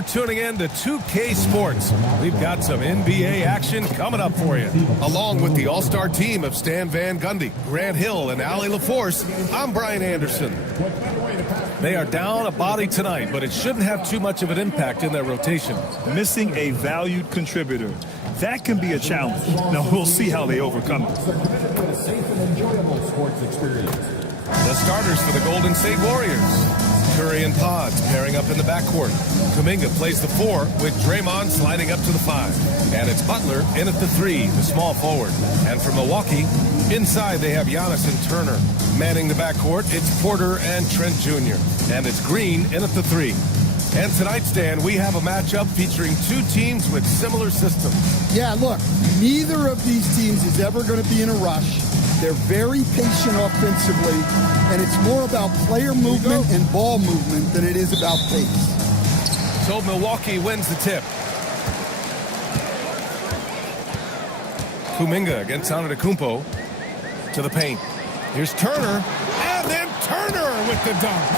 for tuning in to 2K Sports. We've got some NBA action coming up for you. Along with the all-star team of Stan Van Gundy, Grant Hill, and Allie LaForce, I'm Brian Anderson. They are down a body tonight, but it shouldn't have too much of an impact in their rotation. Missing a valued contributor. That can be a challenge. Now, we'll see how they overcome it. A safe and enjoyable sports experience. The starters for the Golden State Warriors. Curry and Pods pairing up in the backcourt. Kuminga plays the 4 with Draymond sliding up to the 5. And it's Butler in at the 3, the small forward. And for Milwaukee, inside they have Giannis and Turner. Manning the backcourt, it's Porter and Trent Jr. And it's Green in at the 3. And tonight, Stan, we have a matchup featuring two teams with similar systems. Yeah, look, neither of these teams is ever going to be in a rush. They're very patient offensively, and it's more about player movement and ball movement than it is about pace. So Milwaukee wins the tip. Kuminga against Antetokounmpo to the paint. Here's Turner, and then Turner with the dunk.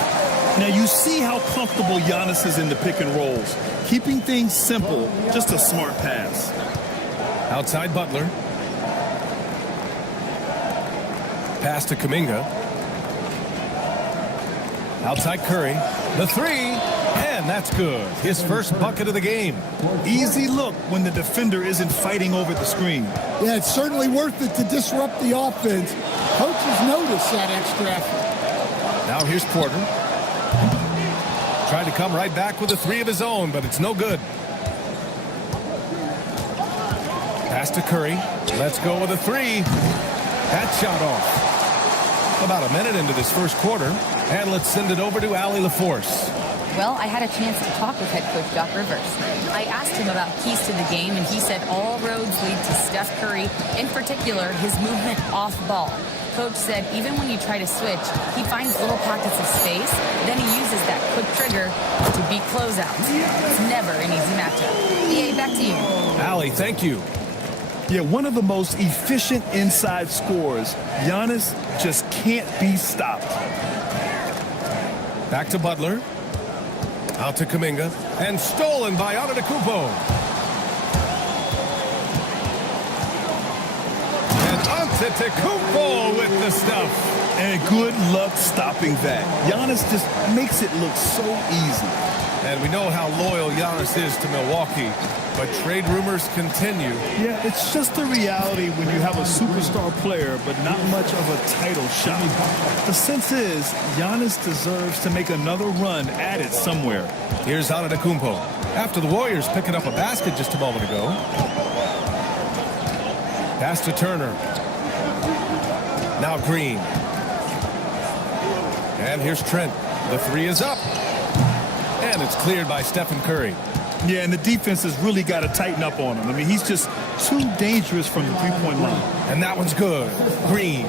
Now, you see how comfortable Giannis is in the pick and rolls. Keeping things simple, just a smart pass. Outside Butler. Pass to Kuminga. Outside Curry. The 3, and that's good. His first bucket of the game. Easy look when the defender isn't fighting over the screen. Yeah, it's certainly worth it to disrupt the offense. Coaches notice that extra effort. Now here's Porter. Tried to come right back with a 3 of his own, but it's no good. Pass to Curry. Let's go with a 3. That shot off. About a minute into this first quarter, and let's send it over to Allie LaForce. Well, I had a chance to talk with head coach Doc Rivers. I asked him about keys to the game, and he said all roads lead to Steph Curry, in particular, his movement off ball. Coach said even when you try to switch, he finds little pockets of space, then he uses that quick trigger to beat closeouts. It's never an easy matchup. EA, back to you. Allie, thank you. Yeah, one of the most efficient inside scorers. Giannis just can't be stopped. Back to Butler. Out to Kuminga. And stolen by Antetokounmpo. And Antetokounmpo with the stuff. And good luck stopping that. Giannis just makes it look so easy. And we know how loyal Giannis is to Milwaukee, but trade rumors continue. Yeah, it's just a reality when you have a superstar player, but not much of a title shot. The sense is Giannis deserves to make another run at it somewhere. Here's Antetokounmpo. After the Warriors picking up a basket just a moment ago. Pass to Turner. Now Green. And here's Trent. The 3 is up. And it's cleared by Stephen Curry. Yeah, and the defense has really got to tighten up on him. I mean, he's just too dangerous from the three-point line. And that one's good. Green.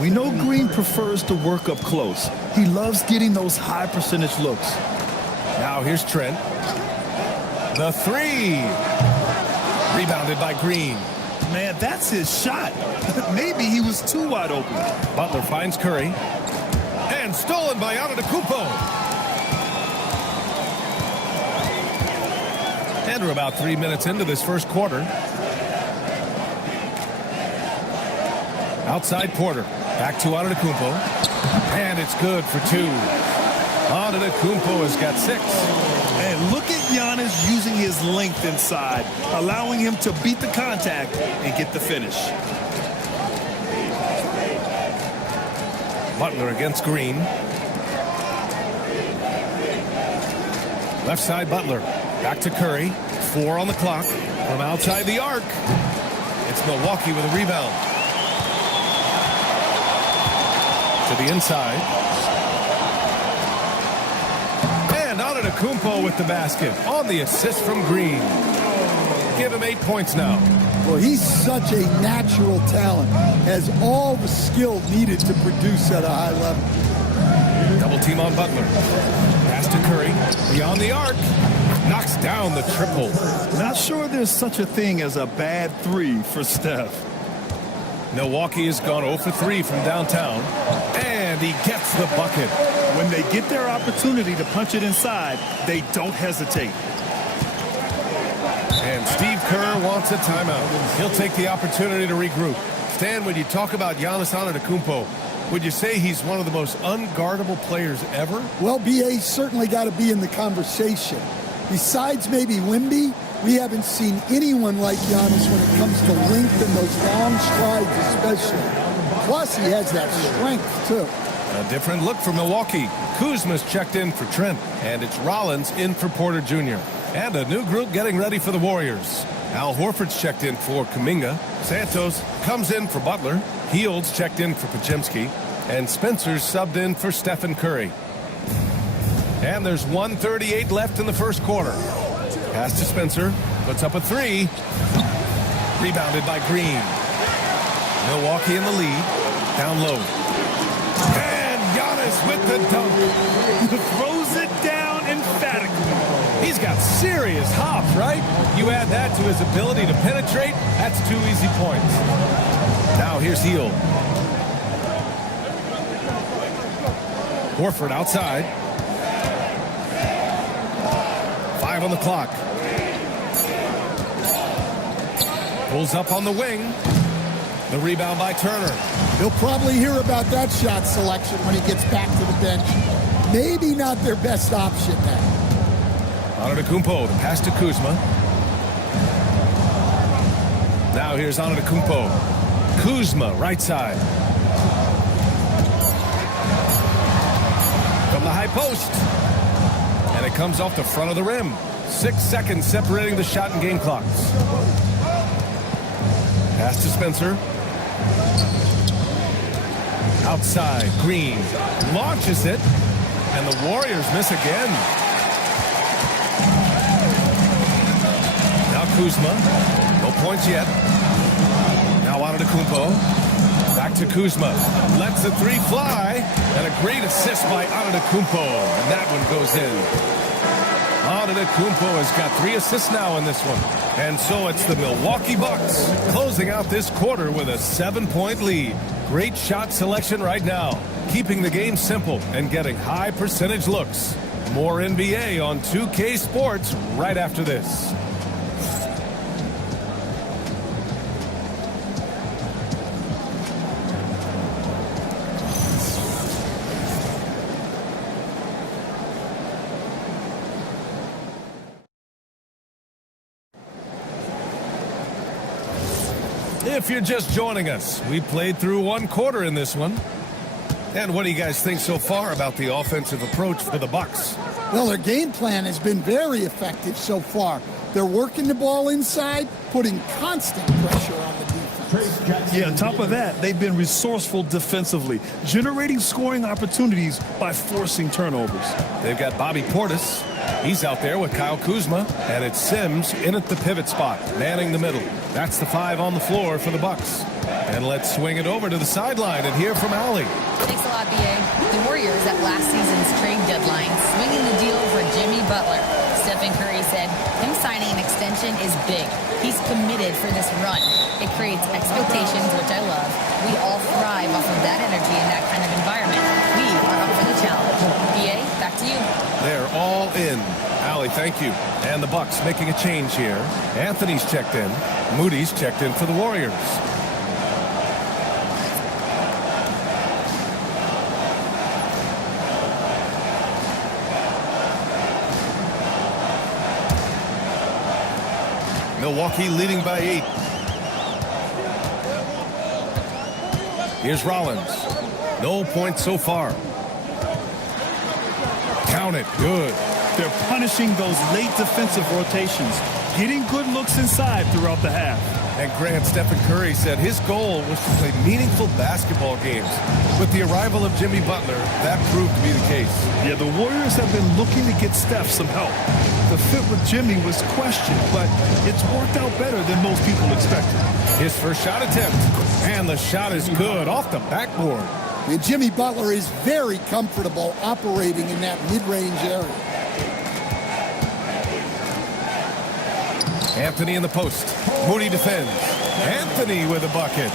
We know Green prefers to work up close. He loves getting those high percentage looks. Now here's Trent. The 3. Rebounded by Green. Man, that's his shot. Maybe he was too wide open. Butler finds Curry. And stolen by Antetokounmpo. And we're about 3 minutes into this first quarter. Outside Porter. Back to Antetokounmpo. And it's good for 2. Antetokounmpo has got 6. And look at Giannis using his length inside, allowing him to beat the contact and get the finish. Butler against Green. Left side Butler. Back to Curry. 4 on the clock from outside the arc. It's Milwaukee with a rebound. To the inside. And Antetokounmpo with the basket on the assist from Green. Give him 8 points now. Well, he's such a natural talent. Has all the skill needed to produce at a high level. Double team on Butler. Pass to Curry. Beyond the arc. Knocks down the triple. Not sure there's such a thing as a bad 3 for Steph. Milwaukee has gone 0 for 3 from downtown. And he gets the bucket. When they get their opportunity to punch it inside, they don't hesitate. And Steve Kerr wants a timeout. He'll take the opportunity to regroup. Stan, when you talk about Giannis Antetokounmpo, would you say he's one of the most unguardable players ever? Well, BA's certainly got to be in the conversation. Besides maybe Wemby, we haven't seen anyone like Giannis when it comes to length and those long strides especially. Plus, he has that strength, too. A different look for Milwaukee. Kuzma's checked in for Trent, and it's Rollins in for Porter Jr. And a new group getting ready for the Warriors. Al Horford's checked in for Kuminga. Santos comes in for Butler. Hield's checked in for Podziemski. And Spencer's subbed in for Stephen Curry. And there's 1:38 left in the first quarter. Pass to Spencer. Puts up a three. Rebounded by Green. Milwaukee in the lead. Down low. And Giannis with the dunk. Throws it down emphatically. He's got serious hops, right? You add that to his ability to penetrate, that's 2 easy points. Now here's Hield. Horford outside. 5 on the clock. Pulls up on the wing. The rebound by Turner. He'll probably hear about that shot selection when he gets back to the bench. Maybe not their best option now. Antetokounmpo, the pass to Kuzma. Now here's Antetokounmpo. Kuzma, right side. From the high post. And it comes off the front of the rim. 6 seconds separating the shot and game clocks. Pass to Spencer. Outside, Green launches it. And the Warriors miss again. Now Kuzma. No points yet. Now Antetokounmpo. Back to Kuzma. Lets the three fly. And a great assist by Antetokounmpo. And that one goes in. Antetokounmpo has got 3 assists now in this one. And so it's the Milwaukee Bucks closing out this quarter with a 7-point lead. Great shot selection right now. Keeping the game simple and getting high percentage looks. More NBA on 2K Sports right after this. If you're just joining us, we played through 1 quarter in this one. And what do you guys think so far about the offensive approach for the Bucks? Well, their game plan has been very effective so far. They're working the ball inside, putting constant pressure on the defense. Yeah, on top of that, they've been resourceful defensively, generating scoring opportunities by forcing turnovers. They've got Bobby Portis. He's out there with Kyle Kuzma, and it's Sims in at the pivot spot, manning the middle. That's the 5 on the floor for the Bucks. And let's swing it over to the sideline and hear from Allie. Thanks a lot, B.A. The Warriors at last season's trade deadline swinging the deal for Jimmy Butler. Stephen Curry said him signing an extension is big. He's committed for this run. It creates expectations, which I love. We all thrive off of that energy in that kind of environment. We are up for the challenge. B.A., back to you. They're all in. Allie, thank you. And the Bucks making a change here. Anthony's checked in. Moody's checked in for the Warriors. Milwaukee leading by 8. Here's Rollins. No points so far. Count it. Good. They're punishing those late defensive rotations, getting good looks inside throughout the half. And Grant, Stephen Curry said his goal was to play meaningful basketball games. With the arrival of Jimmy Butler, that proved to be the case. Yeah, the Warriors have been looking to get Steph some help. The fit with Jimmy was questioned, but it's worked out better than most people expected. His first shot attempt, and the shot is good off the backboard. And Jimmy Butler is very comfortable operating in that mid-range area. Anthony in the post. Moody defends. Anthony with a bucket.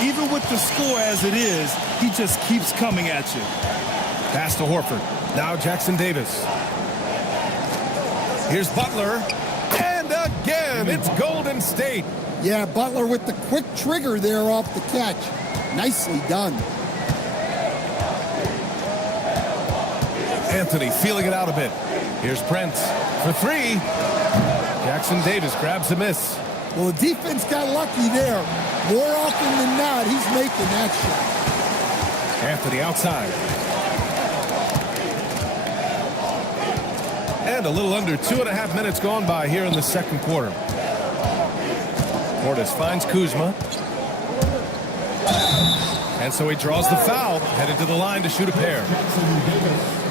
Even with the score as it is, he just keeps coming at you. Pass to Horford. Now Jackson Davis. Here's Butler. And a again. It's Golden State. Yeah, Butler with the quick trigger there off the catch. Nicely done. Anthony feeling it out a bit. Here's Prince for three. Jackson Davis grabs the miss. Well, the defense got lucky there. More often than not, he's making that shot. Anthony outside. And a little under 2.5 minutes gone by here in the second quarter. Portis finds Kuzma. And so he draws the foul, headed to the line to shoot a pair.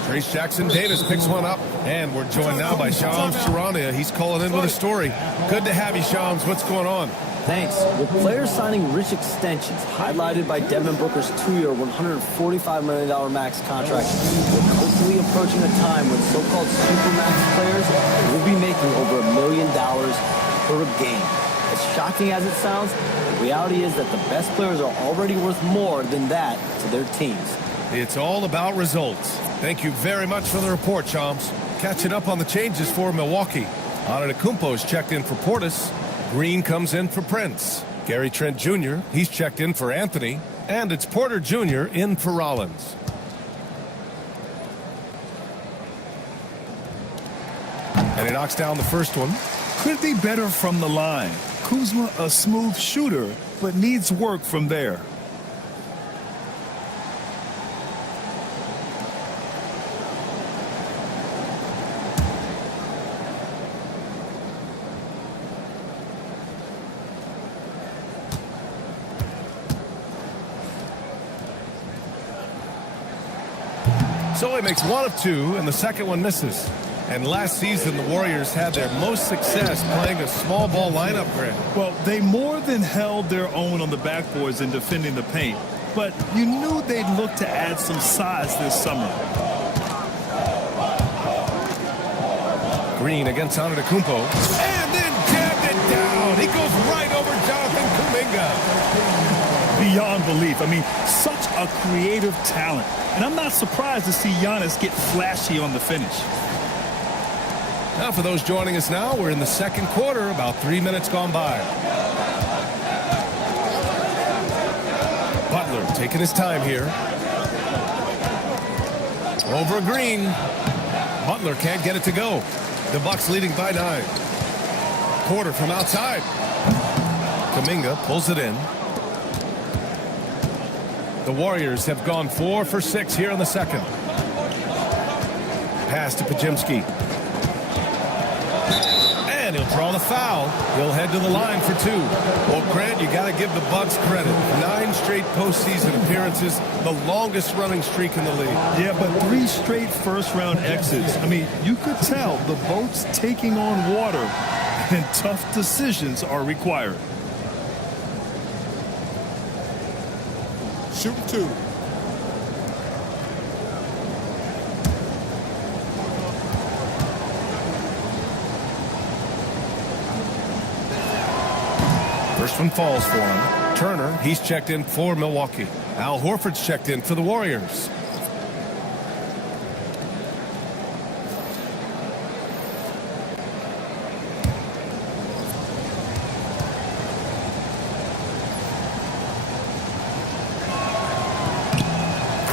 Trace Jackson Davis picks one up. And we're joined now by Shams Charania. He's calling in with a story. Good to have you, Shams. What's going on? Thanks. With players signing rich extensions, highlighted by Devin Booker's 2-year, $145 million max contract, we're quickly approaching a time when so-called supermax players will be making over $1 million per game. As shocking as it sounds, the reality is that the best players are already worth more than that to their teams. It's all about results. Thank you very much for the report, Shams. Catching up on the changes for Milwaukee. Antetokounmpo's checked in for Portis. Green comes in for Prince. Gary Trent Jr., he's checked in for Anthony. And it's Porter Jr. in for Rollins. And he knocks down the first one. Could be better from the line. Kuzma a smooth shooter, but needs work from there. So he makes one of two, and the second one misses. And last season, the Warriors had their most success playing a small ball lineup, Grant. Well, they more than held their own on the backboards in defending the paint. But you knew they'd look to add some size this summer. Green against Antetokounmpo. And then jabbed it down. He goes right over Jonathan Kuminga. Beyond belief. I mean, such a creative talent. And I'm not surprised to see Giannis get flashy on the finish. Now for those joining us now, we're in the second quarter, about 3 minutes gone by. Butler taking his time here. Over Green. Butler can't get it to go. The Bucks leading by 9. Porter from outside. Kuminga pulls it in. The Warriors have gone 4 for 6 here in the second. Pass to Pajemski. And he'll draw the foul. He'll head to the line for 2. Well, Grant, you got to give the Bucks credit. 9 straight postseason appearances, the longest running streak in the league. Yeah, but 3 straight first-round exits. I mean, you could tell the boat's taking on water, and tough decisions are required. Shooting 2. First one falls for him. Turner, he's checked in for Milwaukee. Al Horford's checked in for the Warriors.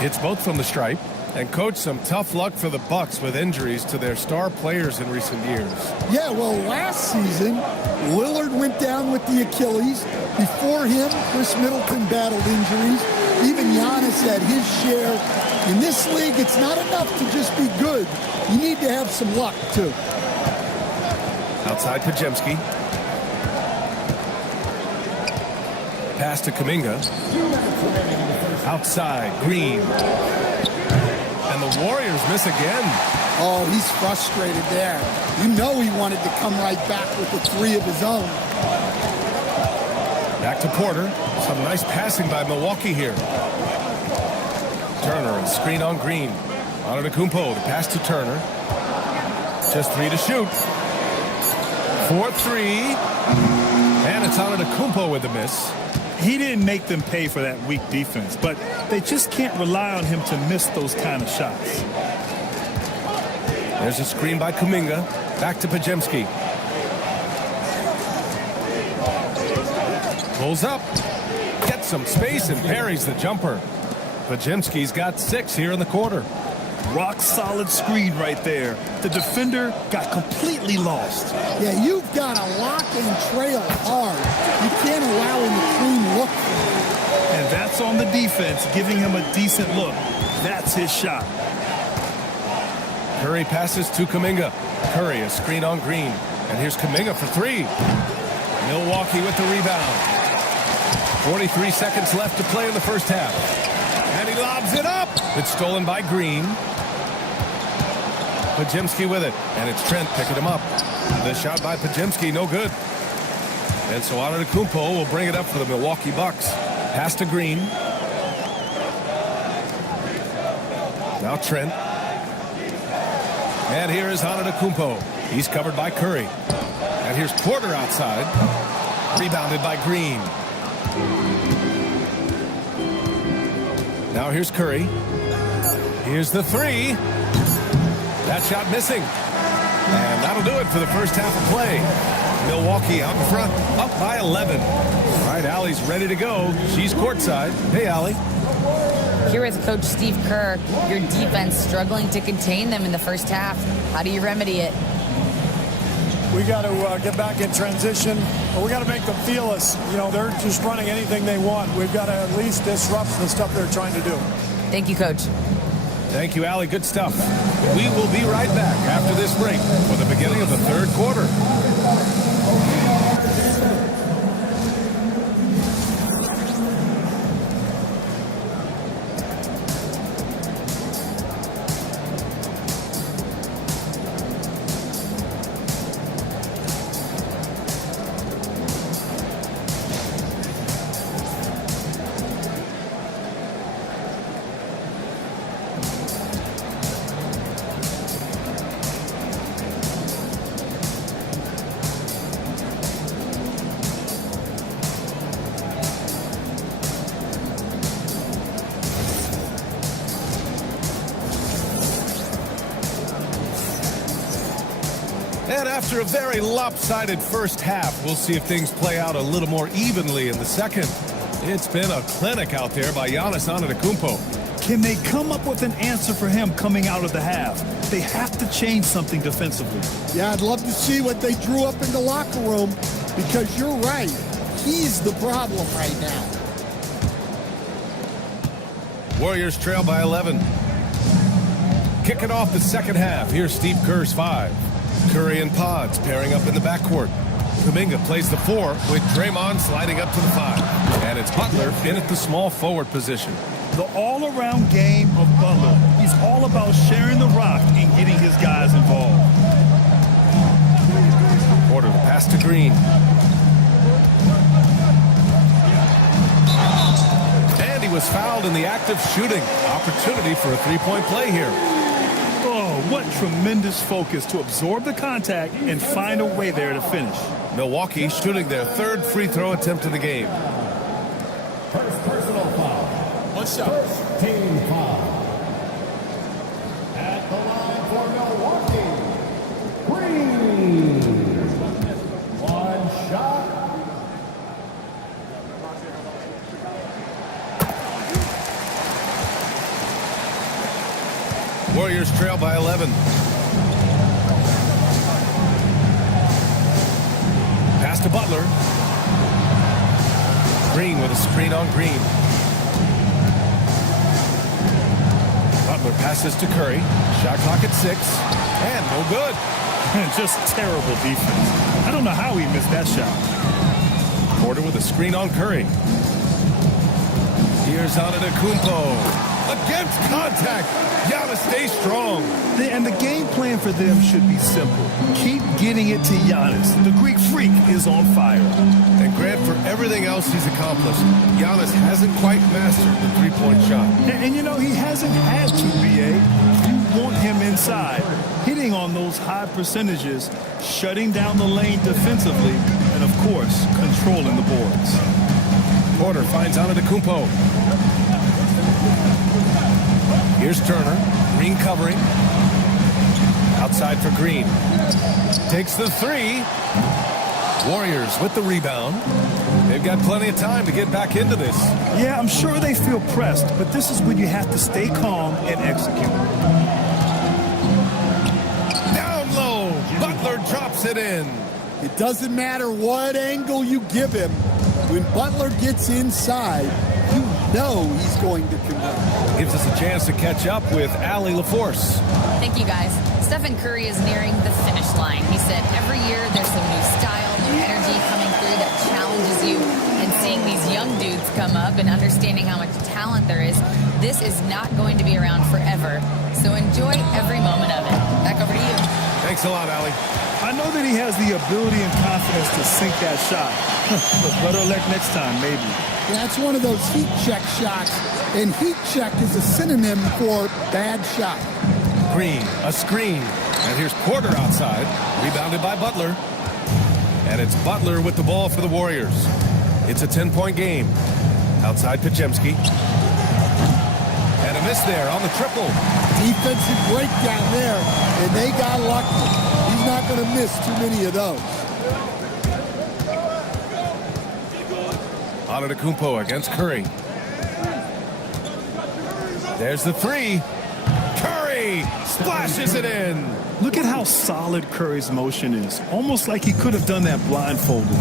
It's both from the stripe. And, Coach, some tough luck for the Bucks with injuries to their star players in recent years. Yeah, well, last season, Lillard went down with the Achilles. Before him, Chris Middleton battled injuries. Even Giannis had his share. In this league, it's not enough to just be good. You need to have some luck, too. Outside Pajemski. Pass to Kuminga. Outside, Green. And the Warriors miss again. Oh, he's frustrated there. You know he wanted to come right back with the 3 of his own. Back to Porter. Some nice passing by Milwaukee here. Turner and screen on Green. Antetokounmpo, the pass to Turner. Just 3 to shoot. 4-3. And it's Antetokounmpo with the miss. He didn't make them pay for that weak defense, but they just can't rely on him to miss those kind of shots. There's a screen by Kuminga. Back to Pajemski. Pulls up. Gets some space and parries the jumper. Podziemski's got 6 here in the quarter. Rock solid screen right there. The defender got completely lost. Yeah, you've got to lock and trail hard. You can't allow him a clean look. And that's on the defense, giving him a decent look. That's his shot. Curry passes to Kuminga. Curry a screen on Green. And here's Kuminga for 3. Milwaukee with the rebound. 43 seconds left to play in the first half. And he lobs it up. It's stolen by Green. Podziemski with it. And it's Trent picking him up. The shot by Podziemski, no good. And so Antetokounmpo will bring it up for the Milwaukee Bucks. Pass to Green. Now Trent. And here is Antetokounmpo. He's covered by Curry. And here's Porter outside. Rebounded by Green. Now here's Curry. Here's the 3. That shot missing. And that'll do it for the first half of play. Milwaukee out in front, up by 11. All right, Allie's ready to go. She's courtside. Hey, Allie. Here with Coach Steve Kerr, your defense struggling to contain them in the first half. How do you remedy it? We got to get back in transition, or we got to make them feel us. You know, they're just running anything they want. We've got to at least disrupt the stuff they're trying to do. Thank you, Coach. Thank you, Allie. Good stuff. We will be right back after this break for the beginning of the third quarter. And after a very lopsided first half, we'll see if things play out a little more evenly in the second. It's been a clinic out there by Giannis Antetokounmpo. Can they come up with an answer for him coming out of the half? They have to change something defensively. Yeah, I'd love to see what they drew up in the locker room, because you're right. He's the problem right now. Warriors trail by 11. Kicking off the second half. Here's Steve Kerr's 5. Curry and Pods pairing up in the backcourt. Kuminga plays the 4 with Draymond sliding up to the 5. And it's Butler in at the small forward position. The all-around game of Butler. He's all about sharing the rock and getting his guys involved. Porter the pass to Green. And he was fouled in the act of shooting. Opportunity for a three-point play here. Oh, what tremendous focus to absorb the contact and find a way there to finish. Milwaukee shooting their 3rd free throw attempt of the game. First personal foul. One shot. First team foul. At the line for Milwaukee, Green. One shot. Warriors trail by 11. Pass to Butler. Green with a screen on Green. Butler passes to Curry. Shot clock at 6. And no good. Just terrible defense. I don't know how he missed that shot. Porter with a screen on Curry. Here's Antetokounmpo. Against contact. Giannis stays strong. And the game plan for them should be simple. Keep getting it to Giannis. The Greek freak is on fire. And Grant, for everything else he's accomplished, Giannis hasn't quite mastered the three-point shot. And you know, he hasn't had to, B.A. You want him inside, hitting on those high percentages, shutting down the lane defensively, and, of course, controlling the boards. Porter finds Antetokounmpo. Here's Turner. Green covering. Outside for Green. Takes the 3. Warriors with the rebound. They've got plenty of time to get back into this. Yeah, I'm sure they feel pressed, but this is when you have to stay calm and execute. Down low. Butler drops it in. It doesn't matter what angle you give him. When Butler gets inside, you know he's going to convert. Gives us a chance to catch up with Allie LaForce. Thank you, guys. Stephen Curry is nearing the finish line. He said every year there's some new style, new energy coming through that challenges you. And seeing these young dudes come up and understanding how much talent there is, this is not going to be around forever. So enjoy every moment of it. Back over to you. Thanks a lot, Allie. I know that he has the ability and confidence to sink that shot. But better luck next time, maybe. That's one of those heat check shots, and heat check is a synonym for bad shot. Green, a screen. And here's Porter outside, rebounded by Butler. And it's Butler with the ball for the Warriors. It's a 10-point game. Outside Podziemski. And a miss there on the triple. Defensive breakdown there, and they got lucky. He's not going to miss too many of those. Antetokounmpo against Curry. There's the three. Curry splashes it in. Look at how solid Curry's motion is. Almost like he could have done that blindfolded.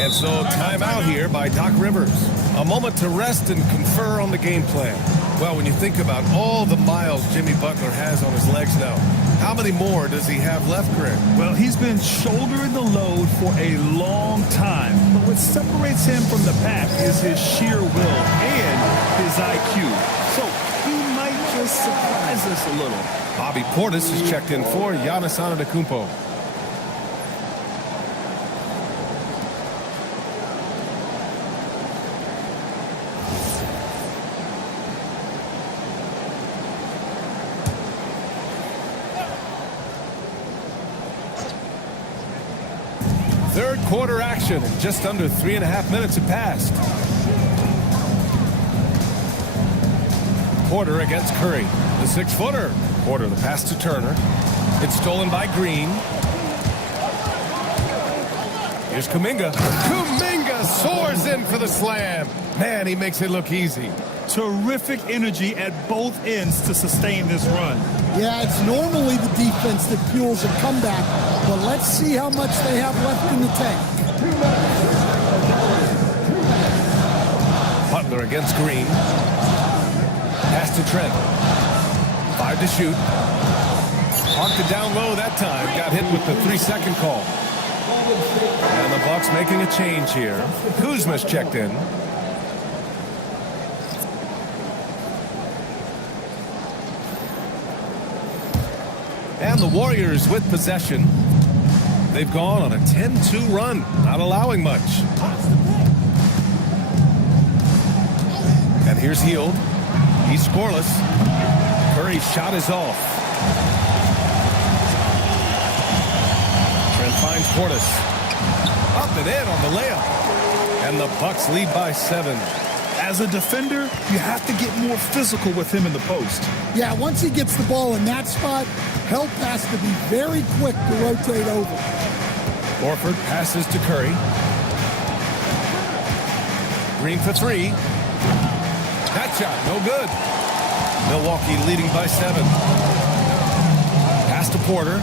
And so timeout here by Doc Rivers. A moment to rest and confer on the game plan. Well, when you think about all the miles Jimmy Butler has on his legs now, how many more does he have left, Greg? Well, he's been shouldering the load for a long time. But what separates him from the pack is his sheer will and his IQ. So he might just surprise us a little. Bobby Portis is checked in for Giannis Antetokounmpo. Third quarter action, and just under 3.5 minutes have passed. Porter against Curry. The 6-footer. Porter, the pass to Turner. It's stolen by Green. Here's Kuminga. Kuminga soars in for the slam. Man, he makes it look easy. Terrific energy at both ends to sustain this run. Yeah, it's normally the defense that fuels a comeback, but let's see how much they have left in the tank. Butler against Green. Pass to Trent. 5 to shoot. Parked it down low that time. Got hit with the 3-second call. And the Bucks making a change here. Kuzma's checked in. And the Warriors with possession. They've gone on a 10-2 run, not allowing much. And here's Hield. He's scoreless. Curry's shot is off. Trent finds Portis. Up and in on the layup. And the Bucks lead by 7. As a defender, you have to get more physical with him in the post. Yeah, once he gets the ball in that spot, help has to be very quick to rotate over. Horford passes to Curry. Green for 3. That shot, no good. Milwaukee leading by 7. Pass to Porter.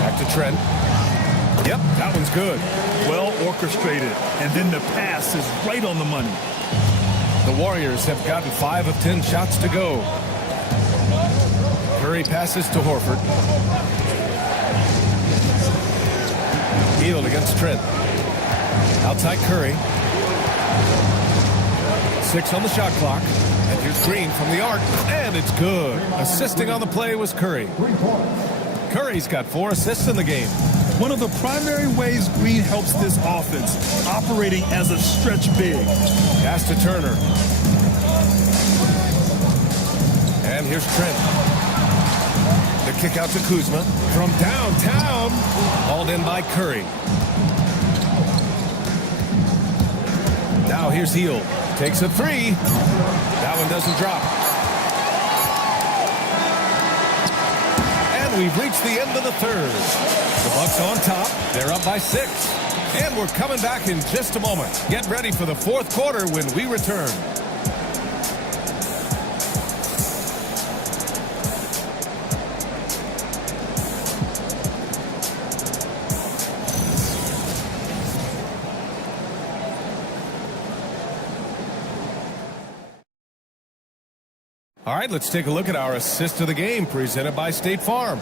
Back to Trent. Yep, that one's good. Well orchestrated. And then the pass is right on the money. The Warriors have gotten 5 of 10 shots to go. Curry passes to Horford. Hield against Trent. Outside Curry. 6 on the shot clock. And here's Green from the arc. And it's good. Assisting on the play was Curry. Curry's got 4 assists in the game. One of the primary ways Green helps this offense, operating as a stretch big. Pass to Turner. And here's Trent. The kick out to Kuzma from downtown. Hauled in by Curry. Now here's Hield. Takes a 3. That one doesn't drop. And we've reached the end of the third. The Bucks on top. They're up by 6. And we're coming back in just a moment. Get ready for the fourth quarter when we return. All right, let's take a look at our assist of the game presented by State Farm.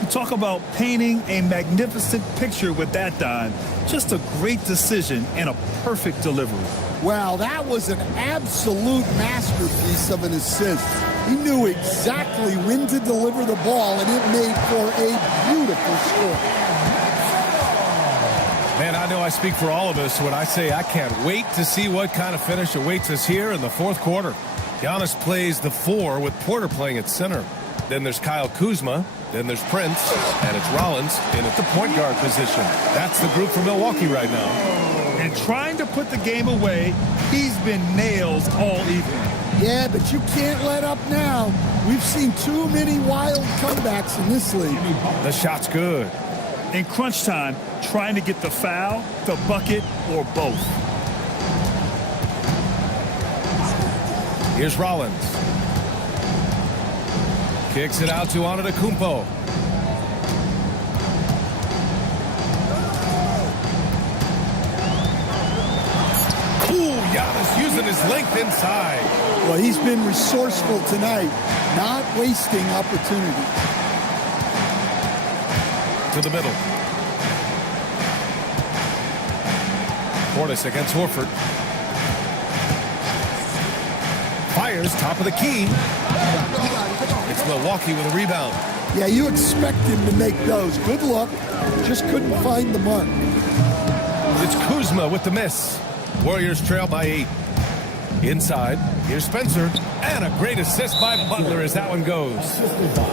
You talk about painting a magnificent picture with that dime. Just a great decision and a perfect delivery. Wow, that was an absolute masterpiece of an assist. He knew exactly when to deliver the ball, and it made for a beautiful score. Man, I know I speak for all of us when I say I can't wait to see what kind of finish awaits us here in the fourth quarter. Giannis plays the 4 with Porter playing at center. Then there's Kyle Kuzma. Then there's Prince. And it's Rollins in at the point guard position. That's the group for Milwaukee right now. And trying to put the game away, he's been nails all evening. Yeah, but you can't let up now. We've seen too many wild comebacks in this league. The shot's good. In crunch time, trying to get the foul, the bucket, or both. Here's Rollins. Kicks it out to Antetokounmpo. Ooh, Giannis using his length inside. Well, he's been resourceful tonight, not wasting opportunity. To the middle. Portis against Horford. Fires, top of the key. It's Milwaukee with a rebound. Yeah, you expect him to make those. Good luck. Just couldn't find the mark. It's Kuzma with the miss. Warriors trail by 8. Inside, here's Spencer. And a great assist by Butler as that one goes.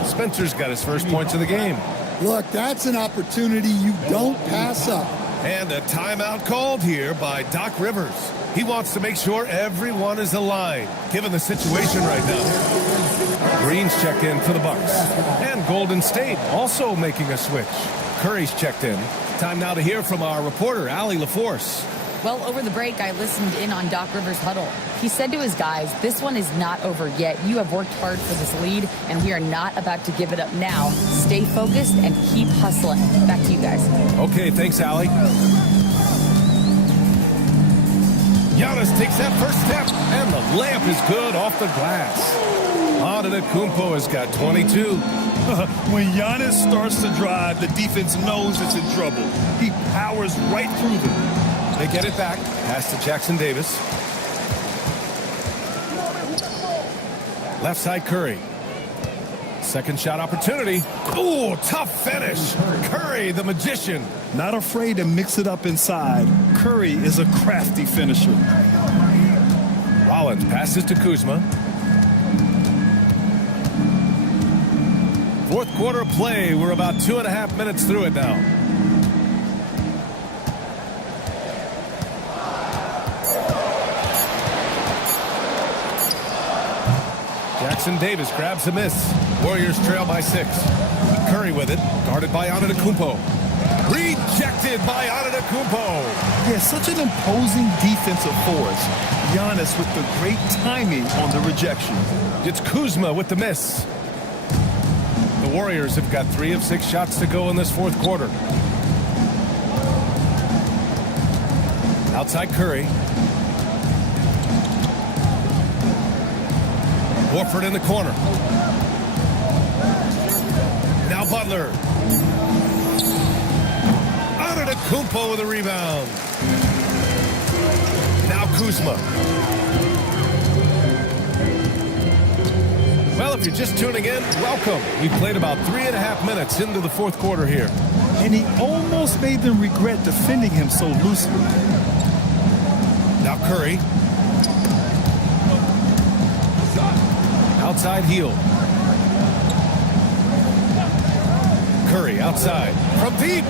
Spencer's got his first points of the game. Look, that's an opportunity you don't pass up. And a timeout called here by Doc Rivers. He wants to make sure everyone is aligned, given the situation right now. Green's checked in for the Bucks. And Golden State also making a switch. Curry's checked in. Time now to hear from our reporter, Allie LaForce. Well, over the break, I listened in on Doc Rivers' huddle. He said to his guys, this one is not over yet. You have worked hard for this lead, and we are not about to give it up now. Stay focused and keep hustling. Back to you guys. Okay, thanks, Allie. Giannis takes that first step, and the layup is good off the glass. Antetokounmpo has got 22. When Giannis starts to drive, the defense knows it's in trouble. He powers right through them. They get it back. Pass to Jackson Davis. Left side Curry. Second shot opportunity. Ooh, tough finish. Curry, the magician. Not afraid to mix it up inside. Curry is a crafty finisher. Rollins passes to Kuzma. Fourth quarter play. We're about 2.5 minutes through it now. Jackson Davis grabs the miss. Warriors trail by 6. Curry with it, guarded by Antetokounmpo. Rejected by Antetokounmpo. Yeah, such an imposing defensive force. Giannis with the great timing on the rejection. It's Kuzma with the miss. The Warriors have got 3 of 6 shots to go in this fourth quarter. Outside Curry. Horford in the corner. Now Butler. Antetokounmpo with a rebound. Now Kuzma. Well, if you're just tuning in, welcome. We played about 3.5 minutes into the fourth quarter here. And he almost made them regret defending him so loosely. Now Curry. Outside heel. Curry outside. From deep.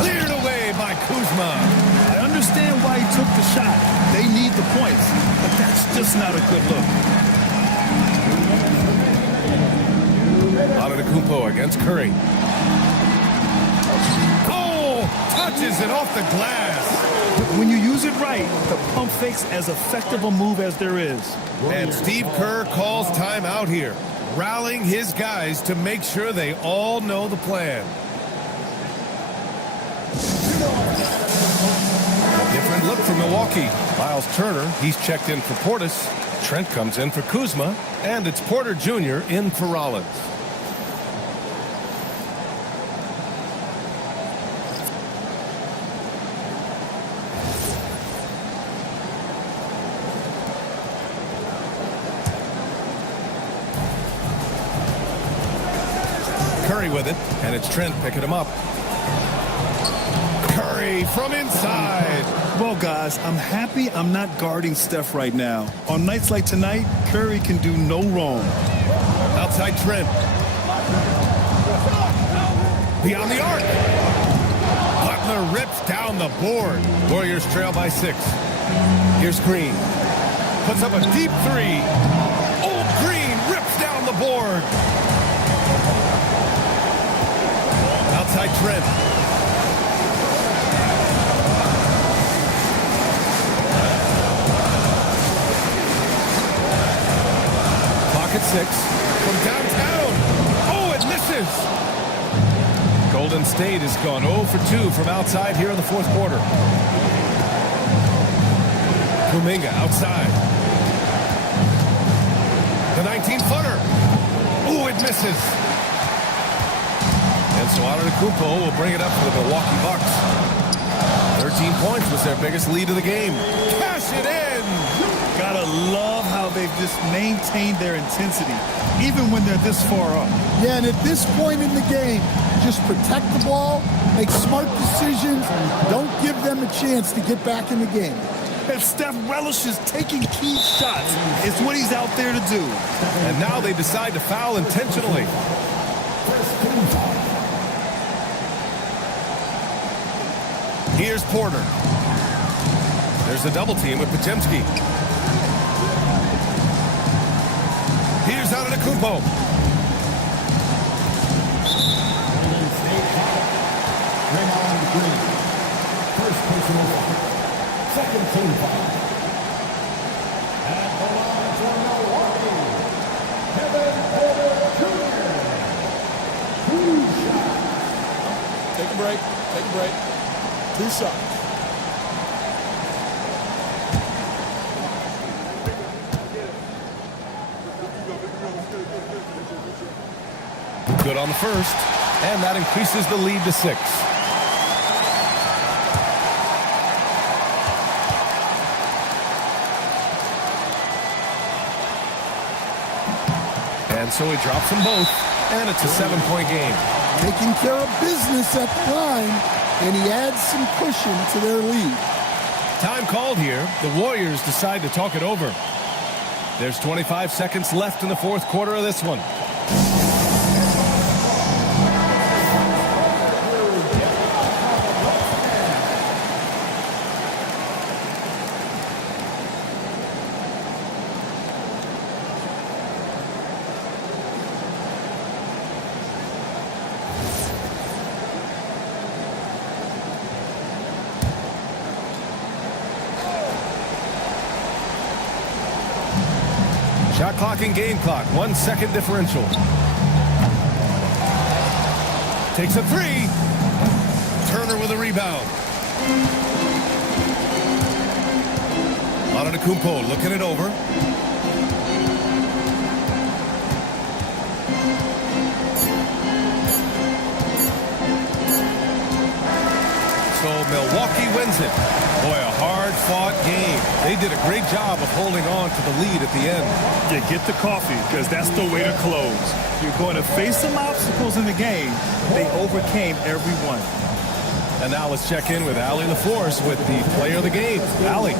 Cleared away by Kuzma. I understand why he took the shot. They need the points, but that's just not a good look. Antetokounmpo against Curry. Oh, touches it off the glass. When you use it right, the pump fake's as effective a move as there is. And Steve Kerr calls timeout here, rallying his guys to make sure they all know the plan. A different look for Milwaukee. Miles Turner, he's checked in for Portis. Trent comes in for Kuzma, and it's Porter Jr. in for Rollins. Curry with it, and it's Trent picking him up. Curry from inside. Well, guys, I'm happy I'm not guarding Steph right now. On nights like tonight, Curry can do no wrong. Outside Trent. Beyond the arc. Butler rips down the board. Warriors trail by 6. Here's Green. Puts up a deep three. Old Green rips down the board. Outside Trent. Pocket 6 from downtown. Oh, it misses. Golden State has gone 0 for 2 from outside here in the fourth quarter. Kuminga outside. The 19-footer. Oh, it misses. And so Antetokounmpo will bring it up for the Milwaukee Bucks. 13 points was their biggest lead of the game. Cash it in! Gotta love how they've just maintained their intensity, even when they're this far up. Yeah, and at this point in the game, just protect the ball, make smart decisions, don't give them a chance to get back in the game. And Steph relishes taking key shots. It's what he's out there to do. And now they decide to foul intentionally. Here's Porter. There's a double team with Potemski. Here's Antetokounmpo. Draymond Green. First personal foul. Second team foul. At the line for Milwaukee, Kevin Porter Jr. 2 shots. Take a break. Take a break. 2 shots. Good on the first, and that increases the lead to 6. And so he drops them both, and it's a 7-point game. Taking care of business at the line, and he adds some cushion to their lead. Time called here. The Warriors decide to talk it over. There's 25 seconds left in the fourth quarter of this one. Shot clock and game clock, 1 second differential. Takes a 3. Turner with a rebound. Antetokounmpo looking it over. So Milwaukee wins it. Boy, a hard-fought game. They did a great job of holding on to the lead at the end. Yeah, get the coffee, because that's the way to close. You're going to face some obstacles in the game. They overcame every one. And now let's check in with Allie LaForce with the player of the game. Allie.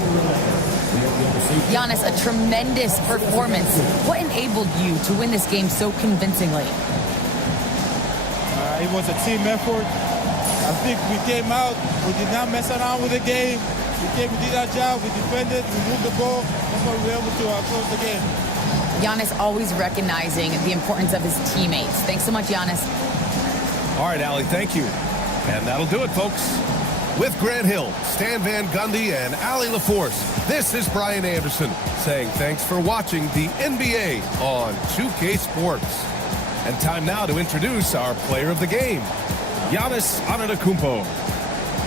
Giannis, a tremendous performance. What enabled you to win this game so convincingly? It was a team effort. I think we came out, we did not mess around with the game. We did our job, we defended, we moved the ball. That's why we were able to close the game. Giannis always recognizing the importance of his teammates. Thanks so much, Giannis. All right, Allie, thank you. And that'll do it, folks. With Grant Hill, Stan Van Gundy, and Allie LaForce, this is Brian Anderson saying thanks for watching the NBA on 2K Sports. And time now to introduce our player of the game, Giannis Antetokounmpo.